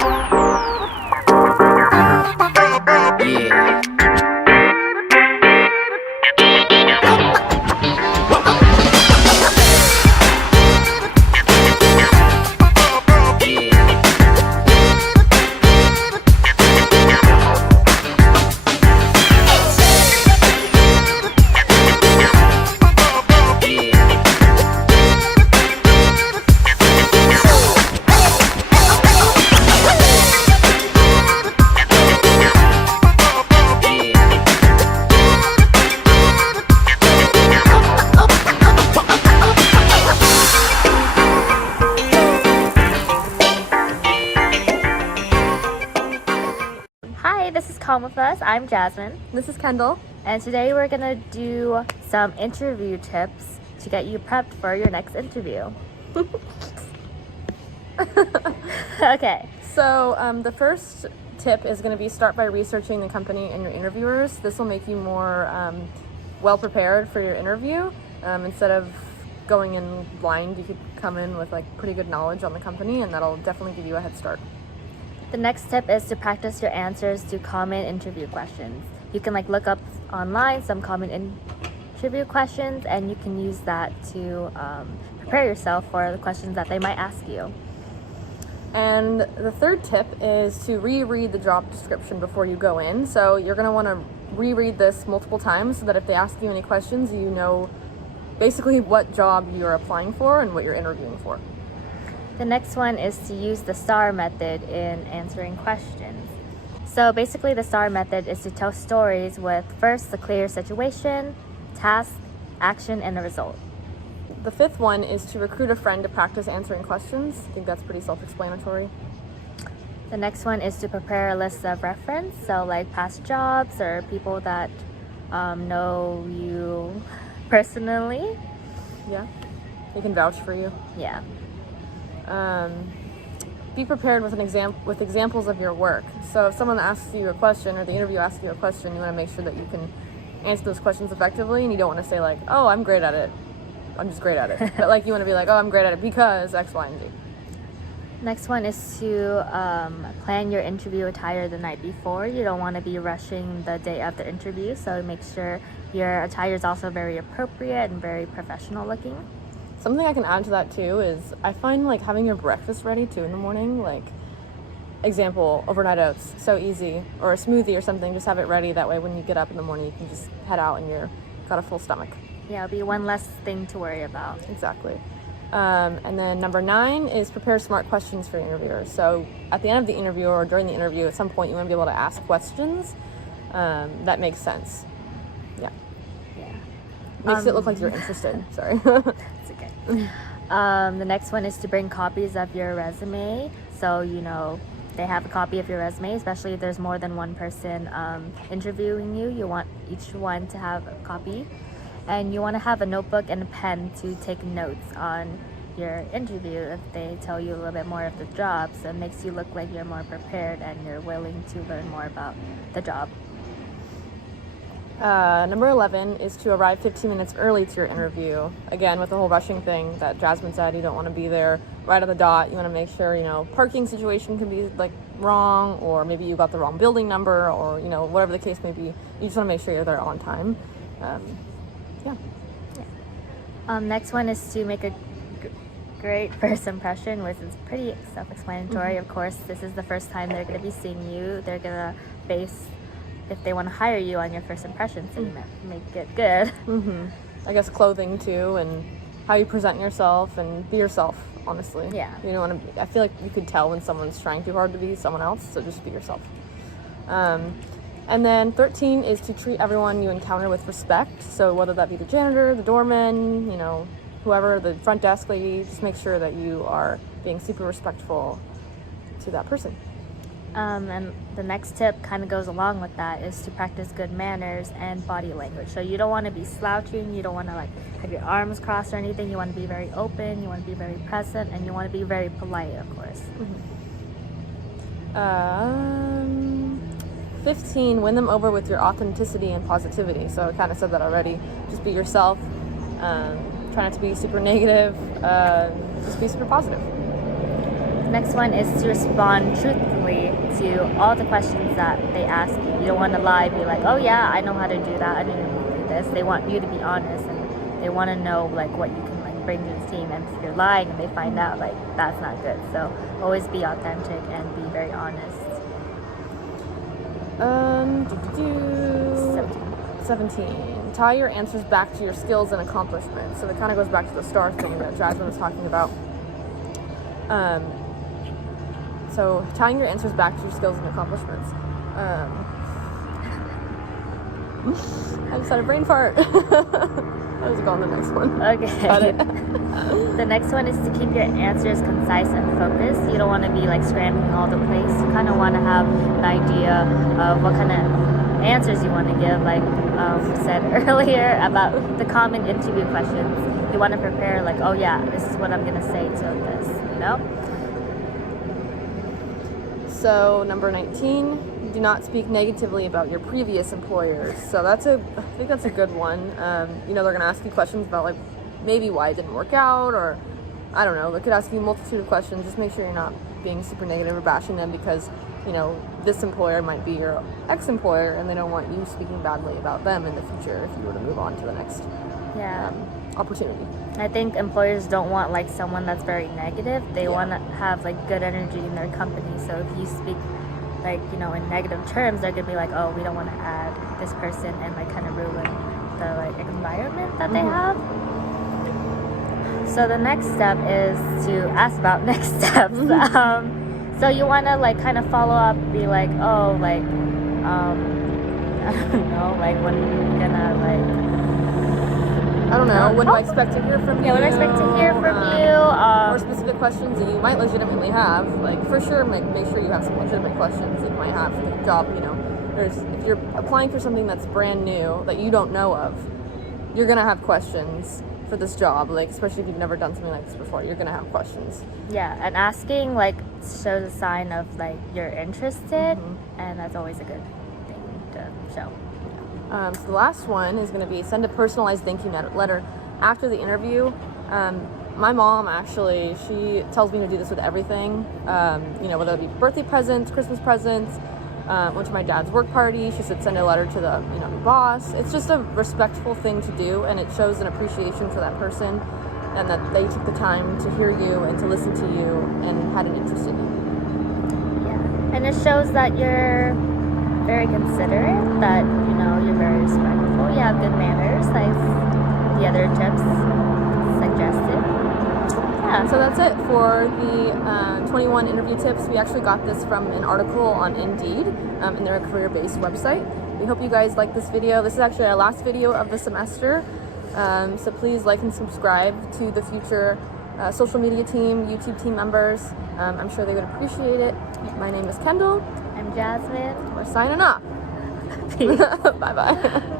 Yeah. Hi, this is COMM with us. I'm Jasmine. This is Kendall. And today we're going to do some interview tips to get you prepped for your next interview. Okay. So the first tip is going to be start by researching the company and your interviewers. This will make you more well prepared for your interview. Instead of going in blind, you could come in with like pretty good knowledge on the company, and that'll definitely give you a head start. The next tip is to practice your answers to common interview questions. You can look up online some common interview questions, and you can use that to prepare yourself for the questions that they might ask you. And the third tip is to reread the job description before you go in. So you're going to want to reread this multiple times so that if they ask you any questions, you know basically what job you're applying for and what you're interviewing for. The next one is to use the STAR method in answering questions. So basically the STAR method is to tell stories with first the clear situation, task, action, and a result. The fifth one is to recruit a friend to practice answering questions. I think that's pretty self-explanatory. The next one is to prepare a list of reference, so like past jobs or people that know you personally. Yeah, they can vouch for you. Yeah. Be prepared with examples of your work. So if someone asks you a question or the interview asks you a question, you want to make sure that you can answer those questions effectively, and you don't want to say like, oh, I'm great at it. I'm just great at it. But you want to be like, oh, I'm great at it because X, Y, and Z. Next one is to plan your interview attire the night before. You don't want to be rushing the day of the interview, so make sure your attire is also very appropriate and very professional looking. Something I can add to that too is I find having your breakfast ready too in the morning, example, overnight oats, so easy, or a smoothie or something, just have it ready. That way when you get up in the morning, you can just head out and you're got a full stomach. Yeah, it'll be one less thing to worry about. Exactly. And then number 9 is prepare smart questions for your interviewers. So at the end of the interview or during the interview, at some point you want to be able to ask questions that make sense. Yeah. Makes it look like you're interested. Sorry. It's okay. The next one is to bring copies of your resume. So, they have a copy of your resume, especially if there's more than one person interviewing you. You want each one to have a copy. And you want to have a notebook and a pen to take notes on your interview if they tell you a little bit more of the job. So it makes you look like you're more prepared and you're willing to learn more about the job. Number 11 is to arrive 15 minutes early to your interview. Again, with the whole rushing thing that Jasmine said, you don't want to be there right on the dot. You want to make sure, parking situation can be wrong, or maybe you got the wrong building number, or, whatever the case may be. You just want to make sure you're there on time. Next one is to make a great first impression, which is pretty self-explanatory. Of course, this is the first time they're going to be seeing you. They're going to base if they want to hire you on your first impression, so you make it good. I guess clothing too, and how you present yourself, and be yourself, honestly. Yeah. You don't want to I feel like you could tell when someone's trying too hard to be someone else, so just be yourself. And then 13 is to treat everyone you encounter with respect. So whether that be the janitor, the doorman, whoever, the front desk lady, just make sure that you are being super respectful to that person. And the next tip kind of goes along with that is to practice good manners and body language. So you don't want to be slouching, you don't want to have your arms crossed or anything. You want to be very open, you want to be very present, and you want to be very polite, of course. 15, win them over with your authenticity and positivity. So I kind of said that already. Just be yourself. Try not to be super negative. Just be super positive. Next one is to respond truthfully to all the questions that they ask you. You don't want to lie, be like, oh yeah, I know how to do that, I know how to do this. They want you to be honest, and they want to know like what you can like bring to the team. And if you're lying and they find out, like that's not good. So always be authentic and be very honest. 17. Tie your answers back to your skills and accomplishments. So that kind of goes back to the STAR thing that Jasmine was talking about. So tying your answers back to your skills and accomplishments. I just had a brain fart. I was going the next one. Okay. Got it. The next one is to keep your answers concise and focused. You don't want to be like scrambling all the place. You kind of want to have an idea of what kind of answers you want to give. Like we said earlier about the common interview questions. You want to prepare like, oh yeah, this is what I'm going to say to this, you know? So number 19, do not speak negatively about your previous employers. So I think that's a good one. You know, they're going to ask you questions about like maybe why it didn't work out, or I don't know, they could ask you a multitude of questions. Just make sure you're not being super negative or bashing them, because you know this employer might be your ex-employer and they don't want you speaking badly about them in the future if you were to move on to the next opportunity. I think employers don't want like someone that's very negative. They want to have like good energy in their company. So if you speak like, you know, in negative terms, they're gonna be like, oh, we don't want to add this person and like kind of ruin the like environment that they have. So the next step is to ask about next steps. So you want to like kind of follow up, be like, oh, like I don't know, like when you're gonna like, I don't know, when do I expect to hear from you? Yeah, when I expect to hear from you. More specific questions that you might legitimately have. Like, for sure, make sure you have some legitimate questions that you might have for the job, you know. If you're applying for something that's brand new, that you don't know of, you're going to have questions for this job. Like, especially if you've never done something like this before, you're going to have questions. Yeah, and asking, like, shows a sign of, like, you're interested, and that's always a good thing to show. So the last one is going to be send a personalized thank you letter after the interview. My mom actually, she tells me to do this with everything, you know, whether it be birthday presents, Christmas presents, went to my dad's work party. She said send a letter to the, you know, the boss. It's just a respectful thing to do, and it shows an appreciation for that person and that they took the time to hear you and to listen to you and had an interest in you. Yeah, and it shows that you're very considerate, that, you know, you're very respectful, you have good manners, like the other tips suggested. Yeah. So that's it for the 21 interview tips. We actually got this from an article on Indeed, in their career-based website. We hope you guys like this video. This is actually our last video of the semester, so please like and subscribe to the future social media team, YouTube team members. I'm sure they would appreciate it. My name is Kendall. I'm Jasmine. We're signing off. Peace. Bye-bye.